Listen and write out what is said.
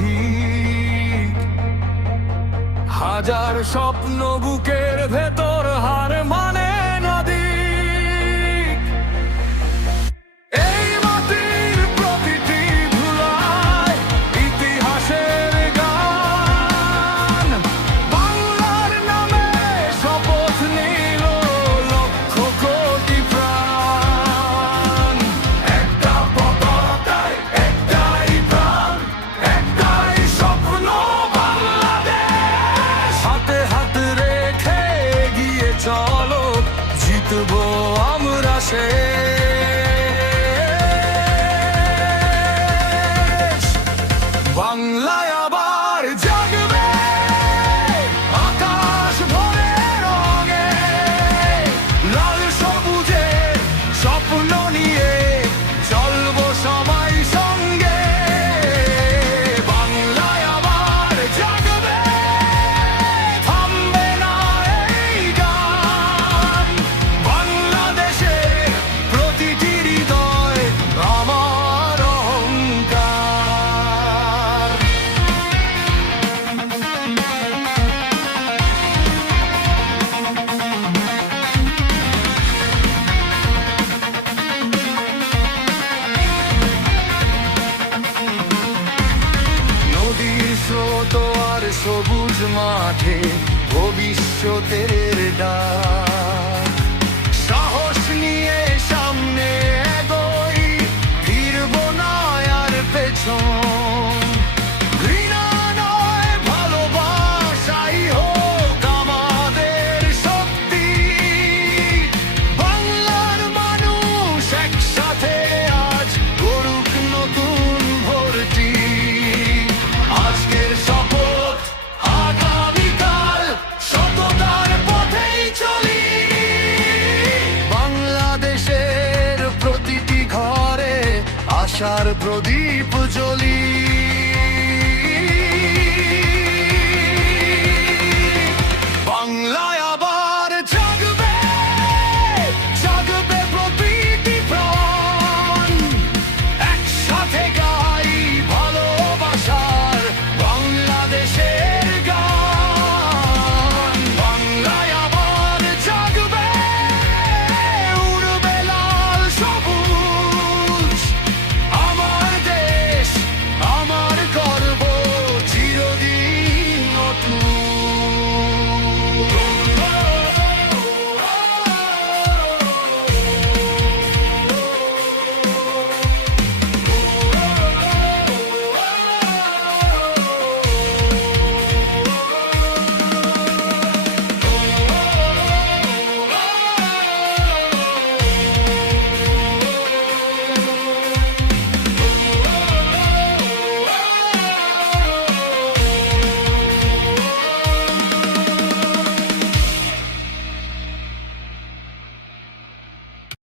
ঠিক। হাজার স্বপ্ন বুকের ভেতর হার মানে না দিক। এই মাটির প্রতিটি ধুলায় ইতিহাসের গান। বাংলার নামে শপথ নিল লক্ষ কোটি প্রাণ। একটা পতাকায় একটাই প্রাণ, একটাই স্বপ্ন বাংলাদেশ। হাতে হাত রেখে এগিয়ে চলো, জিতবো আমরা শেষ। বাংলায় আবার জাগবে আকাশ ভরে রঙে, লাল সবুজের স্বপ্ন নিয়ে চলবো সবাই সঙ্গে। বাংলায় আবার জাগবে, থামবে না এই গান। বাংলাদেশের প্রতিটি হৃদয় আমার অহংকার। নদীর স্রোত আর সবুজ মাঠে ভবিষ্যতের ডাক। সাহস নিয়ে সামনে এগোই, ফিরবো না আর পেছন। ঘৃণা নয় ভালোবাসাই হোক আমাদের শক্তি। বাংলার মানুষ একসাথে আজ গড়ুক নতুন ভোরটি। আজকের শপথ, আগামীকাল সততার পথেই চলি। বাংলাদেশের প্রতিটি ঘরে আশার প্রদীপ জ্বলি।